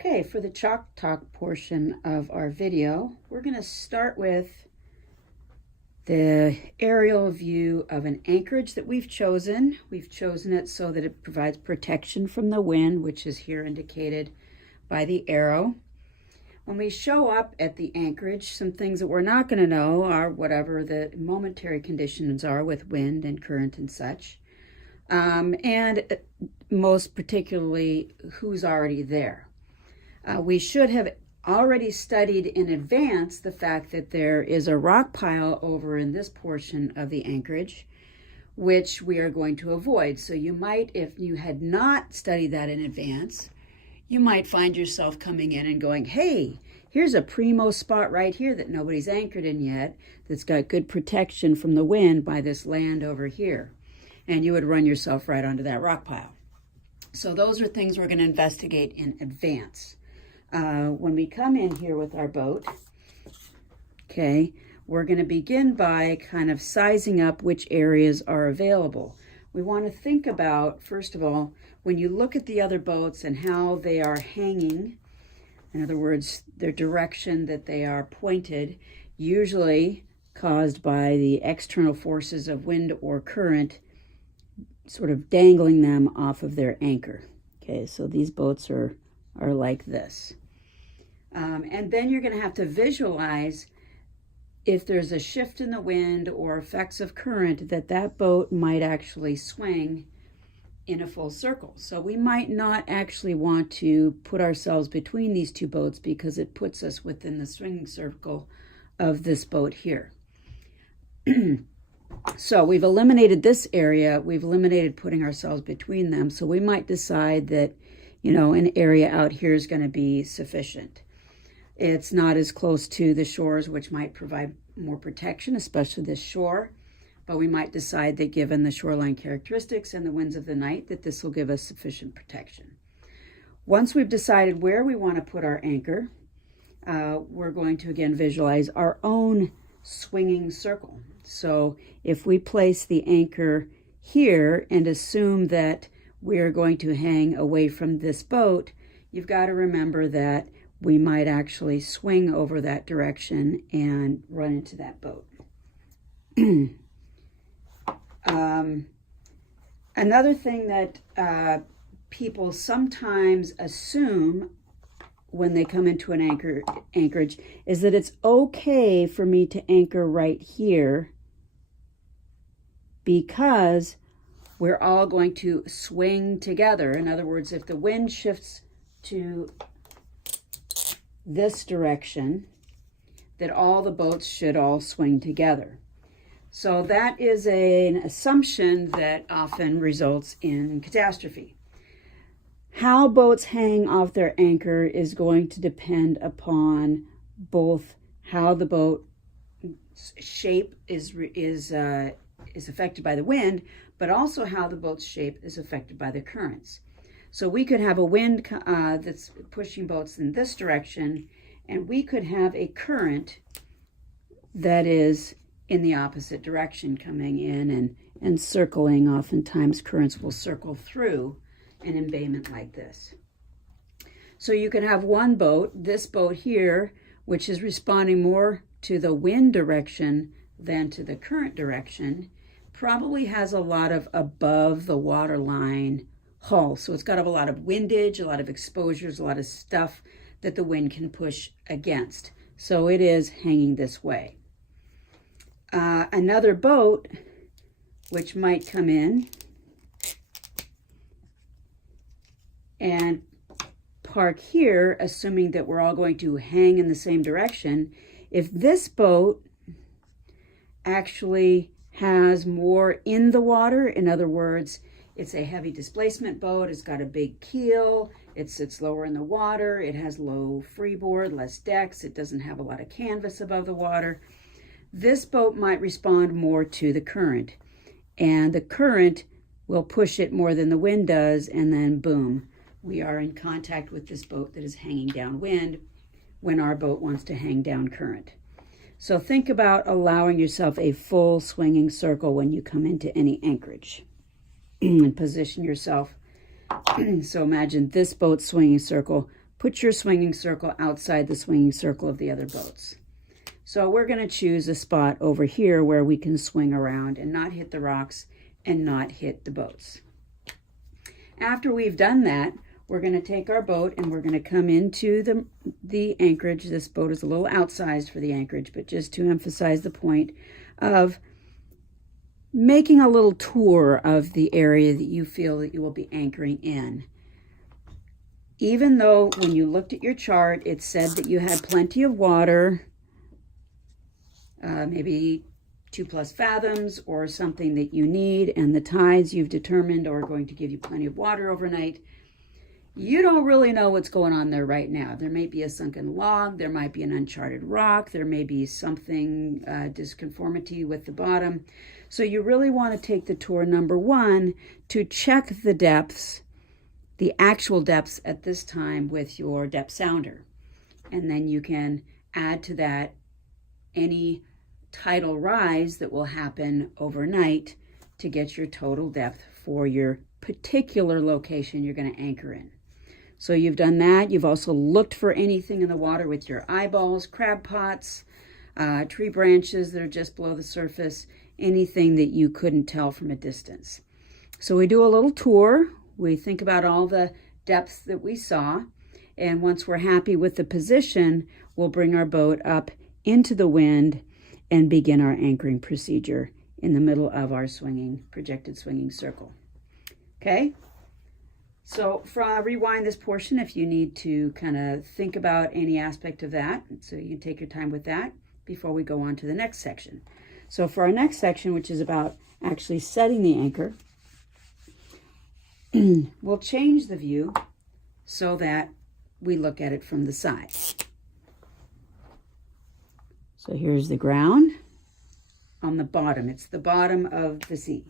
Okay, for the chalk talk portion of our video, we're going to start with the aerial view of an anchorage that we've chosen. We've chosen it so that it provides protection from the wind, which is here indicated by the arrow. When we show up at the anchorage, some things that we're not going to know are whatever the momentary conditions are with wind and current and such. And most particularly, who's already there. We should have already studied in advance the fact that there is a rock pile over in this portion of the anchorage, which we are going to avoid. So you might, if you had not studied that in advance, you might find yourself coming in and going, hey, here's a primo spot right here that nobody's anchored in yet, that's got good protection from the wind by this land over here. And you would run yourself right onto that rock pile. So those are things we're going to investigate in advance. When we come in here with our boat, okay, we're going to begin by kind of sizing up which areas are available. We want to think about, first of all, when you look at the other boats and how they are hanging, in other words, their direction that they are pointed, usually caused by the external forces of wind or current, sort of dangling them off of their anchor. Okay, so these boats are like this. And then you're going to have to visualize if there's a shift in the wind or effects of current that boat might actually swing in a full circle. So we might not actually want to put ourselves between these two boats because it puts us within the swinging circle of this boat here. So we've eliminated this area. We've eliminated putting ourselves between them. So we might decide that, you know, an area out here is going to be sufficient. It's not as close to the shores, which might provide more protection, especially this shore. But we might decide that given the shoreline characteristics and the winds of the night, that this will give us sufficient protection. Once we've decided where we want to put our anchor, we're going to again visualize our own swinging circle. So if we place the anchor here and assume that we're going to hang away from this boat, you've got to remember that we might actually swing over that direction and run into that boat. Another thing that people sometimes assume when they come into an anchorage is that it's okay for me to anchor right here because we're all going to swing together. In other words, if the wind shifts to this direction, that all the boats should all swing together. So that is an assumption that often results in catastrophe. How boats hang off their anchor is going to depend upon both how the boat shape is affected by the wind, but also how the boat's shape is affected by the currents. So we could have a wind that's pushing boats in this direction, and we could have a current that is in the opposite direction coming in and circling. Oftentimes currents will circle through an embayment like this. So you could have one boat, this boat here, which is responding more to the wind direction than to the current direction, probably has a lot of above the waterline hull. So it's got a lot of windage, a lot of exposures, a lot of stuff that the wind can push against. So it is hanging this way. Another boat, which might come in and park here, assuming that we're all going to hang in the same direction. If this boat actually has more in the water, in other words, it's a heavy displacement boat, it's got a big keel, it sits lower in the water, it has low freeboard, less decks, it doesn't have a lot of canvas above the water, this boat might respond more to the current. And the current will push it more than the wind does, and then boom, we are in contact with this boat that is hanging downwind when our boat wants to hang down current. So think about allowing yourself a full swinging circle when you come into any anchorage. And position yourself. So imagine this boat swinging circle put your swinging circle outside the swinging circle of the other boats. So we're going to choose a spot over here where we can swing around and not hit the rocks and not hit the boats. After we've done that, we're going to take our boat and we're going to come into the anchorage. This boat is a little outsized for the anchorage, but just to emphasize the point of making a little tour of the area that you feel that you will be anchoring in. Even though when you looked at your chart, it said that you had plenty of water, maybe 2+ fathoms or something that you need, and the tides you've determined are going to give you plenty of water overnight, you don't really know what's going on there right now. There may be a sunken log, there might be an uncharted rock, there may be something, disconformity with the bottom. So you really want to take the tour, number one, to check the depths, the actual depths at this time with your depth sounder. And then you can add to that any tidal rise that will happen overnight to get your total depth for your particular location you're going to anchor in. So you've done that. You've also looked for anything in the water with your eyeballs, crab pots, tree branches that are just below the surface, anything that you couldn't tell from a distance. So we do a little tour. We think about all the depths that we saw. And once we're happy with the position, we'll bring our boat up into the wind and begin our anchoring procedure in the middle of our projected swinging circle. Okay? So rewind this portion if you need to kind of think about any aspect of that. So you can take your time with that before we go on to the next section. So for our next section, which is about actually setting the anchor, we'll change the view so that we look at it from the side. So here's the ground on the bottom. It's the bottom of the sea.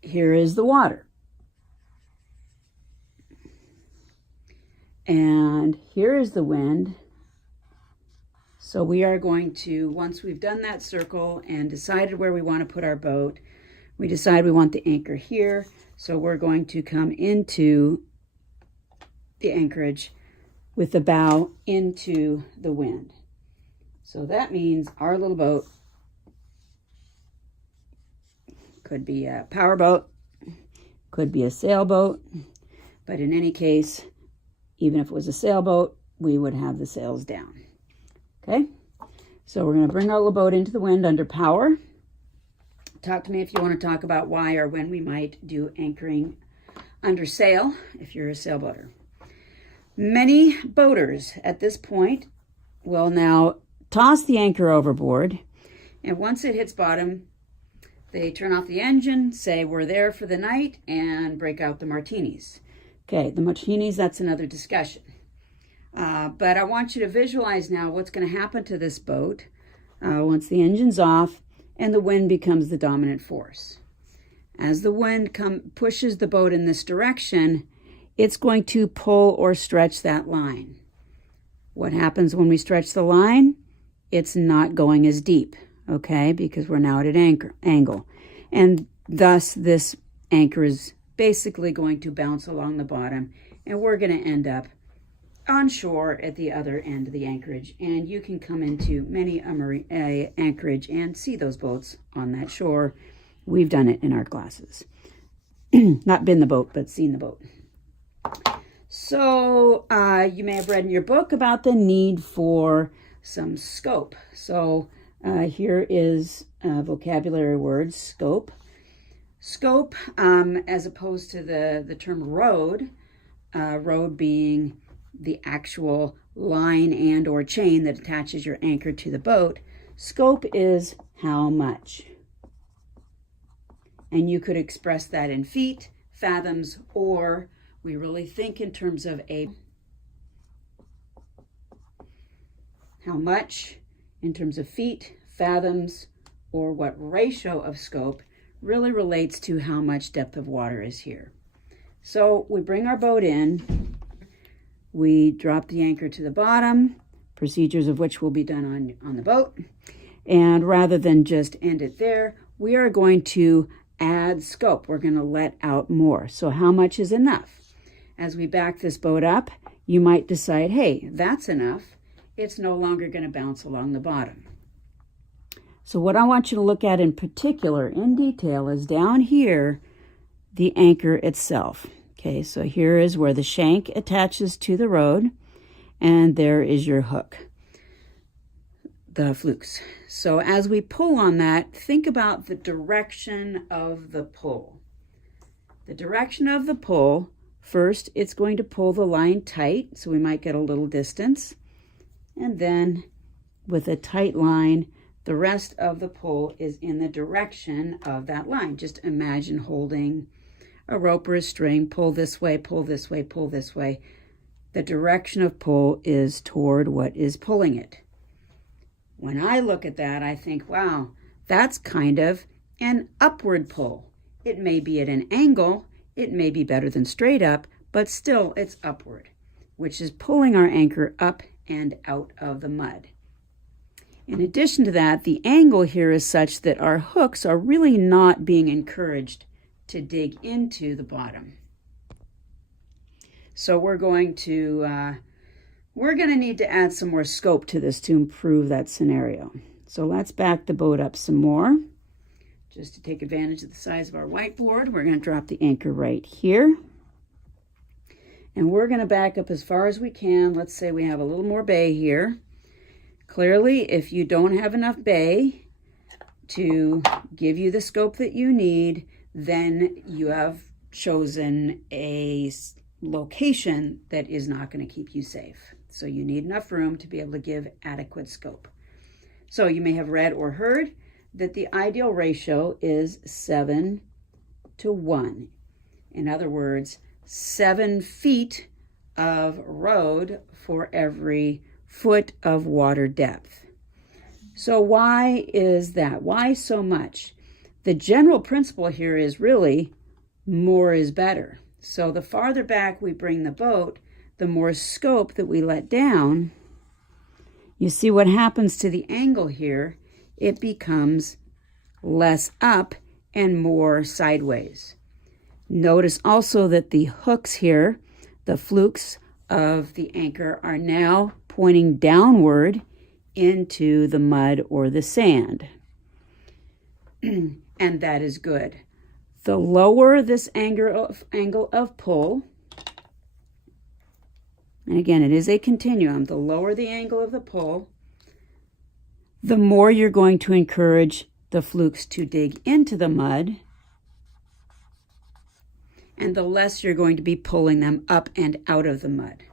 Here is the water. And here is the wind. So we are going to, once we've done that circle and decided where we want to put our boat, we decide we want the anchor here. So we're going to come into the anchorage with the bow into the wind. So that means our little boat could be a power boat, could be a sailboat, but in any case, even if it was a sailboat, we would have the sails down. Okay, so we're going to bring our little boat into the wind under power. Talk to me if you want to talk about why or when we might do anchoring under sail if you're a sailboater. Many boaters at this point will now toss the anchor overboard, and once it hits bottom, they turn off the engine, say we're there for the night, and break out the martinis. Okay, the martinis, that's another discussion. But I want you to visualize now what's going to happen to this boat once the engine's off and the wind becomes the dominant force. As the wind pushes the boat in this direction, it's going to pull or stretch that line. What happens when we stretch the line? It's not going as deep, okay, because we're now at an angle. And thus this anchor is basically going to bounce along the bottom, and we're going to end up on shore at the other end of the anchorage. And you can come into many anchorage and see those boats on that shore. We've done it in our classes. Not been the boat, but seen the boat. So you may have read in your book about the need for some scope. So here is a vocabulary word, scope. Scope, as opposed to the term road, road being the actual line and or chain that attaches your anchor to the boat, scope is how much. And you could express that in feet, fathoms, or we really think in terms of how much in terms of feet, fathoms, or what ratio of scope really relates to how much depth of water is here. So we bring our boat in, we drop the anchor to the bottom, procedures of which will be done on the boat. And rather than just end it there, we are going to add scope. We're going to let out more. So how much is enough? as we back this boat up, you might decide, hey, that's enough. It's no longer going to bounce along the bottom. So what I want you to look at in particular, in detail, is down here, the anchor itself. Okay, so here is where the shank attaches to the rode, and there is your hook, the flukes. So as we pull on that, think about the direction of the pull. The direction of the pull, first it's going to pull the line tight, so we might get a little distance. And then with a tight line, the rest of the pull is in the direction of that line. Just imagine holding a rope or a string, pull this way, pull this way, pull this way. The direction of pull is toward what is pulling it. When I look at that, I think, wow, that's kind of an upward pull. It may be at an angle, it may be better than straight up, but still it's upward, which is pulling our anchor up and out of the mud. In addition to that, the angle here is such that our hooks are really not being encouraged to dig into the bottom. So we're going to need to add some more scope to this to improve that scenario. So let's back the boat up some more. Just to take advantage of the size of our whiteboard, we're going to drop the anchor right here. And we're going to back up as far as we can. Let's say we have a little more bay here. Clearly, if you don't have enough bay to give you the scope that you need, then you have chosen a location that is not going to keep you safe. So you need enough room to be able to give adequate scope. So you may have read or heard that the ideal ratio is 7 to 1. In other words, 7 feet of rode for every foot of water depth. So why is that? Why so much? The general principle here is really more is better. So the farther back we bring the boat, the more scope that we let down. You see what happens to the angle here? It becomes less up and more sideways. Notice also that the hooks here, the flukes of the anchor, are now pointing downward into the mud or the sand. And that is good. The lower this angle of pull, and again, it is a continuum, the lower the angle of the pull, the more you're going to encourage the flukes to dig into the mud, and the less you're going to be pulling them up and out of the mud.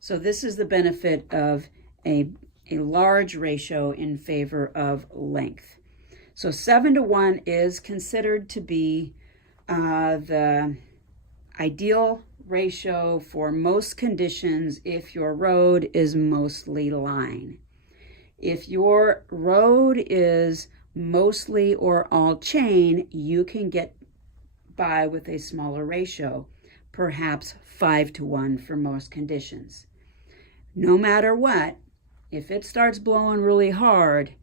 So this is the benefit of a large ratio in favor of length. So 7 to 1 is considered to be the ideal ratio for most conditions if your rode is mostly line. If your rode is mostly or all chain, you can get by with a smaller ratio, perhaps 5 to 1 for most conditions. No matter what, if it starts blowing really hard,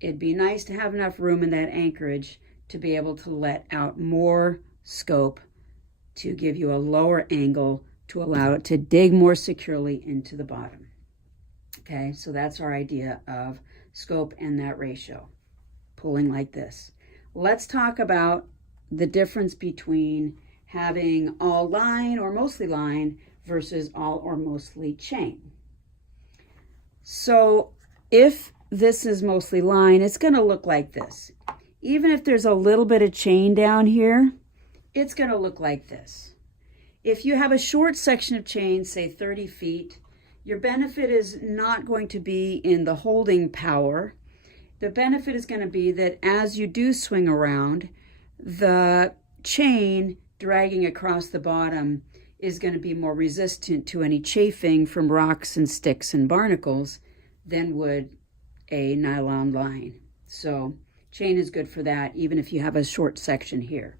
it'd be nice to have enough room in that anchorage to be able to let out more scope to give you a lower angle to allow it to dig more securely into the bottom. Okay, so that's our idea of scope and that ratio, pulling like this. Let's talk about the difference between having all line or mostly line versus all or mostly chain. So if this is mostly line, it's going to look like this. Even if there's a little bit of chain down here, it's going to look like this. If you have a short section of chain, say 30 feet, your benefit is not going to be in the holding power. The benefit is going to be that as you do swing around, the chain dragging across the bottom is going to be more resistant to any chafing from rocks and sticks and barnacles than would a nylon line. So chain is good for that, even if you have a short section here.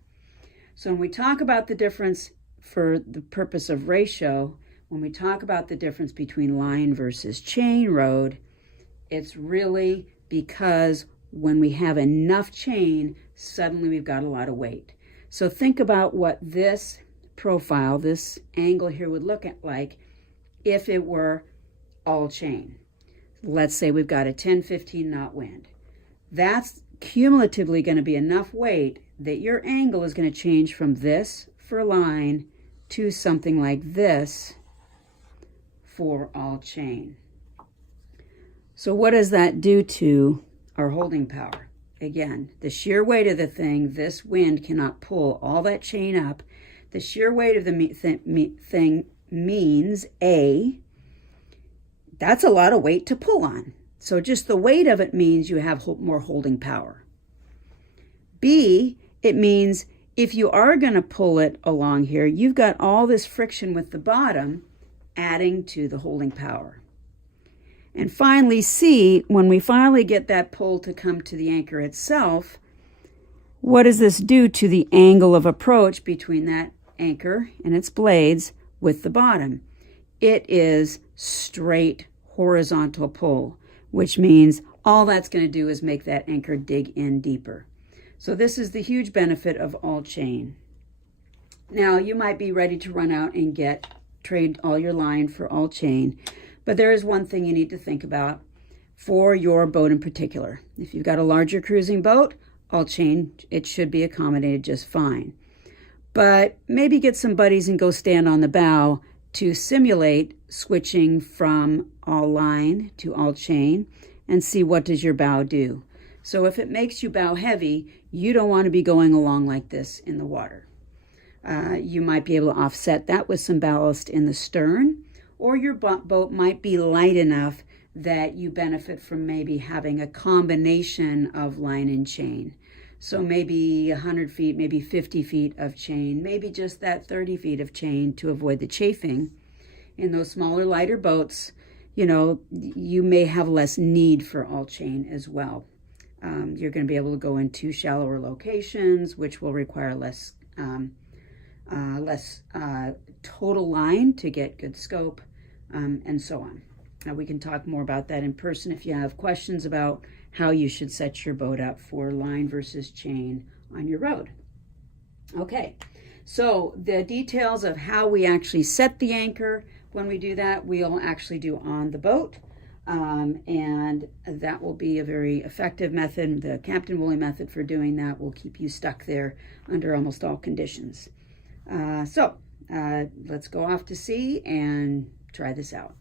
So when we talk about the difference for the purpose of ratio, when we talk about the difference between line versus chain rode, it's really because when we have enough chain, suddenly we've got a lot of weight. So think about what this profile, this angle here would look like if it were all chain. Let's say we've got a 10, 15 knot wind. That's cumulatively going to be enough weight that your angle is going to change from this for line to something like this for all chain. So what does that do to our holding power? Again, the sheer weight of the thing, this wind cannot pull all that chain up. The sheer weight of the thing means A, that's a lot of weight to pull on. So just the weight of it means you have more holding power. B, it means if you are going to pull it along here, you've got all this friction with the bottom adding to the holding power. And finally, C, when we finally get that pull to come to the anchor itself, what does this do to the angle of approach between that anchor and its blades with the bottom? It is straight horizontal pull, which means all that's going to do is make that anchor dig in deeper. So this is the huge benefit of all chain. Now, you might be ready to run out and trade all your line for all chain, but there is one thing you need to think about for your boat in particular. If you've got a larger cruising boat, all chain, it should be accommodated just fine. But maybe get some buddies and go stand on the bow to simulate switching from all line to all chain and see what does your bow do. So if it makes you bow heavy, you don't want to be going along like this in the water. You might be able to offset that with some ballast in the stern, or your boat might be light enough that you benefit from maybe having a combination of line and chain. So maybe 100 feet, maybe 50 feet of chain, maybe just that 30 feet of chain to avoid the chafing. In those smaller, lighter boats, you know, you may have less need for all chain as well. You're going to be able to go into shallower locations, which will require less total line to get good scope, and so on. We can talk more about that in person if you have questions about how you should set your boat up for line versus chain on your road. Okay, so the details of how we actually set the anchor, when we do that, we'll actually do on the boat. And that will be a very effective method. The Captain Woolley method for doing that will keep you stuck there under almost all conditions. So let's go off to sea and try this out.